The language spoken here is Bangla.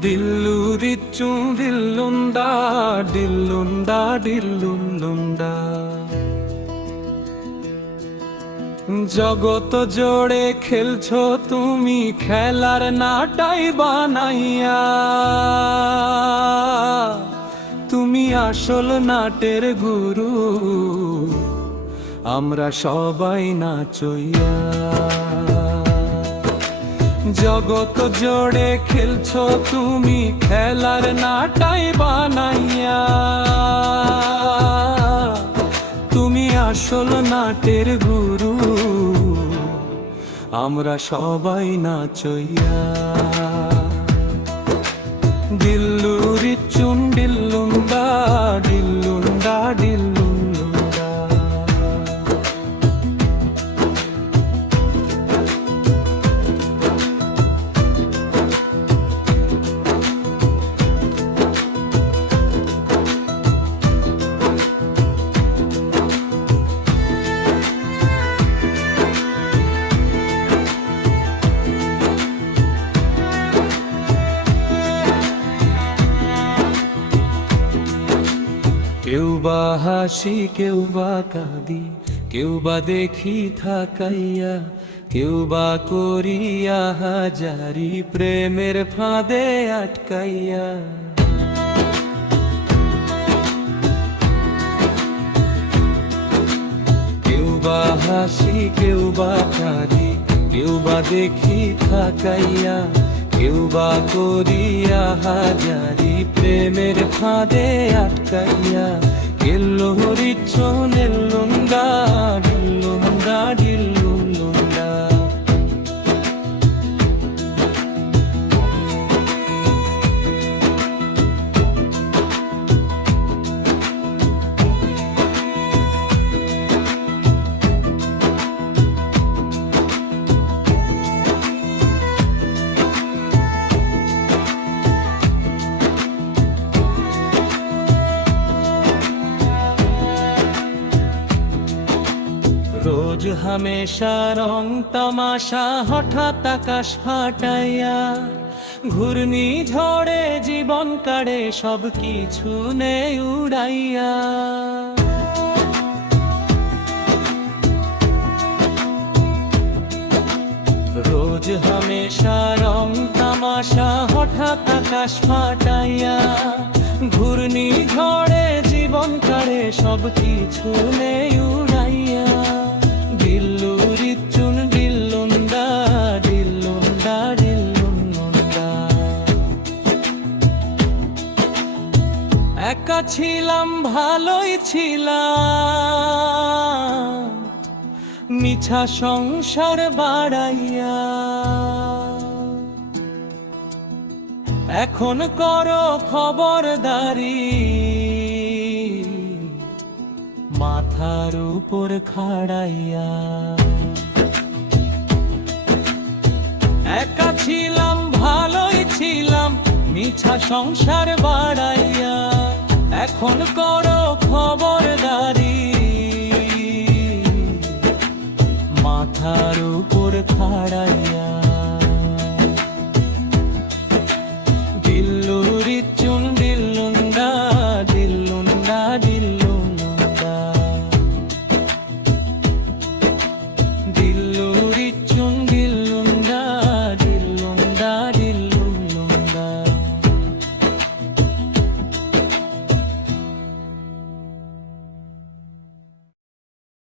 দিল্লুরিচু দিল্লুন্ডা দিল্লুন্ডা দিল্লুন্ডা, জগত জোড়ে খেলছো তুমি খেলার নাটাই বানাইয়া। তুমি আসল নাটের গুরু, আমরা সবাই নাচইয়া। জগত জোড়ে খেলছো তুমি খেলার নাটাই বানাইয়া। তুমি আসল নাটের গুরু, আমরা সবাই নাচইয়া। দিল্লুরিচুন দিল্লুন্ডা দিল্লুন্ডা দিল্লুন্ডা। কেউ বা হাসি কেউ বা কাঁদি, কেউ বা দেখি থাকাইয়া, কেউ বা করিয়া হাজারি প্রেমের ফাঁদে আটকাইয়া। কেউ বা হাসি কেউ বা কাঁদি, কেউ বা দেখি থাকাইয়া, কেউ বা করিয়া হাজারি প্রেমের ফাঁদে আটকাইয়া। দিল্লুরিচু দিল্লুন্ডা দিল্লুন্ডা দিল্লুন্ডা। রোজ হামেশা রং তামাশা, হঠাৎ আকাশ ফাটাইয়া। ঘূর্ণি ঝড়ে জীবন কাড়ে সব কিছু নেই উড়াইয়া। রোজ হামেশা রং তামাশা, হঠাৎ আকাশ ফাটাইয়া। ঘূর্ণি ঝড়ে জীবন কাড়ে সব কিছু নেই উড়াইয়া। দিল্লুরিচুন দিল্লুন্ডা দিল্লুন্ডা দিল্লুন্ডা। একা ছিলাম ভালোই ছিলাম, মিছা সংসার বাড়াইয়া। এখন করো খবরদারি, মাথার উপর খাড়াইয়া। একা ছিলাম ভালোই ছিলাম, মিছা সংসার বাড়াইয়া। এখন করো খবরদারি, মাথার উপর খাড়াইয়া। দিল্লুরিচুন দিল্লুন্ডা দিল্লুন্ডা দিল্লুন্ডা।